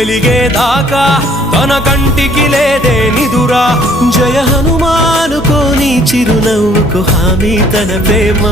వెలిగేదాకా తన కంటికి లేదే నిదురా. జయ హనుమానుకోని చిరునవ్వుకు హామీ తన ప్రేమ.